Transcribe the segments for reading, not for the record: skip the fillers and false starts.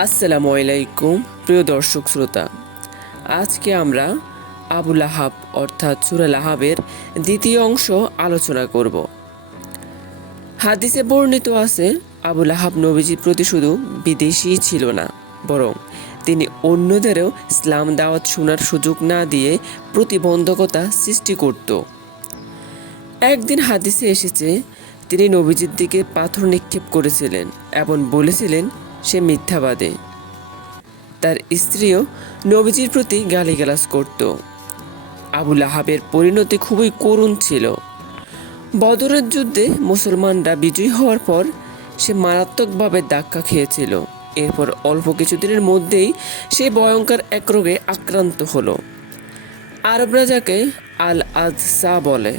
আসসালামু আলাইকুম প্রিয় দর্শক শ্রোতা, আজকে আমরা আবু লাহাব অর্থাৎ সূরা লাহাবের দ্বিতীয় অংশ আলোচনা করব। হাদিসে বর্ণিত আছে, আবু লাহাব নবীজির প্রতি শুধু বিদেশীই ছিল না, বরং তিনি অন্যদেরও ইসলাম দাওয়াত শোনার সুযোগ না দিয়ে প্রতিবন্ধকতা সৃষ্টি করত। একদিন হাদিসে এসেছে, তিনি নবীজির দিকে পাথর নিক্ষেপ করেছিলেন এবং বলেছিলেন সে মিথ্যাবাদী। তার স্ত্রীও নবীজির প্রতি গালিগালাজ করত। আবু লাহাবের পরিণতি খুবই করুণ ছিল। বদরের যুদ্ধে মুসলমানরা বিজয়ী হওয়ার পর সে মারাত্মকভাবে ধাক্কা খেয়েছিল। এরপর অল্প কিছুদিনের মধ্যেই সে ভয়ঙ্কর এক রোগে আক্রান্ত হলো। আরবরা যাকে আল আদসা বলে।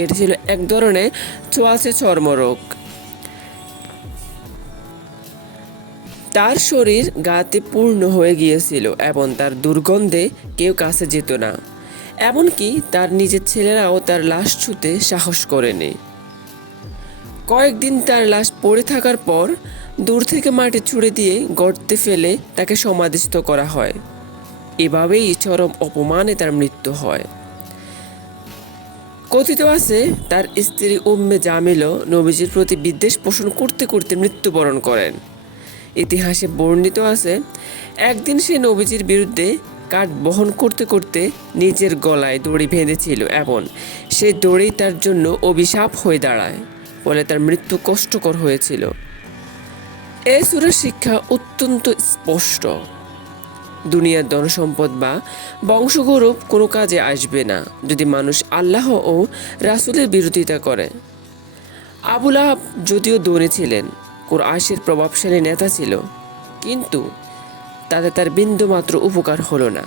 এটি ছিল এক ধরনের ছোঁয়াচে চর্মরোগ। তার শরীর গাতে পূর্ণ হয়ে গিয়েছিল এবং তার দুর্গন্ধে কেউ কাছে যেত না। এমনকি তার নিজের ছেলেরাও তার লাশ ছুঁতে সাহস করেনি। কয়েকদিন তার লাশ পড়ে থাকার পর দূর থেকে মাটি ছুঁড়ে দিয়ে গর্তে ফেলে তাকে সমাধিস্থ করা হয়। এভাবেই চরম অপমানে তার মৃত্যু হয়। কথিত আছে, তার স্ত্রী উম্মে জামিলও নবীজির প্রতি বিদ্বেষ পোষণ করতে করতে মৃত্যুবরণ করেন। ইতিহাসে বর্ণিত আছে, একদিন সে নবীজির বিরুদ্ধে কাঠ বহন করতে করতে নিজের গলায় দড়ি বেঁধেছিল এবং সেই দড়ি তার জন্য অভিশাপ হয়ে দাঁড়ায়, ফলে তার মৃত্যু কষ্টকর হয়েছিল। এই সূরার শিক্ষা অত্যন্ত স্পষ্ট। দুনিয়ার ধনসম্পদ বা বংশগৌরব কোনো কাজে আসবে না যদি মানুষ আল্লাহ ও রাসূলের বিরোধিতা করে। আবু লাহাব যদিও ধনী ছিলেন, কুরাইশের প্রভাবশালী নেতা ছিল, কিন্তু তাতে তার বিন্দুমাত্র উপকার হলো না।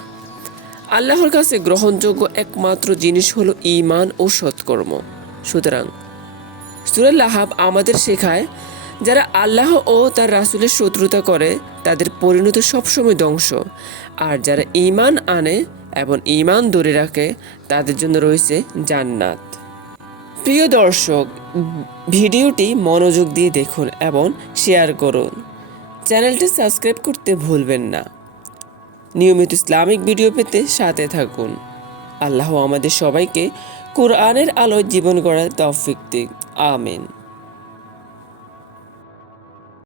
আল্লাহর কাছে গ্রহণযোগ্য একমাত্র জিনিস হলো ঈমান ও সৎকর্ম। সুতরাং সূরা লাহাব আমাদের শেখায়, যারা আল্লাহ ও তার রাসূলের শত্রুতা করে তাদের পরিণতি সবসময় ধ্বংস, আর যারা ঈমান আনে এবং ঈমান ধরে রাখে তাদের জন্য রয়েছে জান্নাত। প্রিয় দর্শক, ভিডিওটি মনোযোগ দিয়ে দেখুন এবং শেয়ার করুন। চ্যানেলটি সাবস্ক্রাইব করতে ভুলবেন না। নিয়মিত ইসলামিক ভিডিও পেতে সাথে থাকুন। আল্লাহ আমাদের সবাইকে কোরআনের আলোয় জীবন গড়ার তৌফিক দিক। আমিন।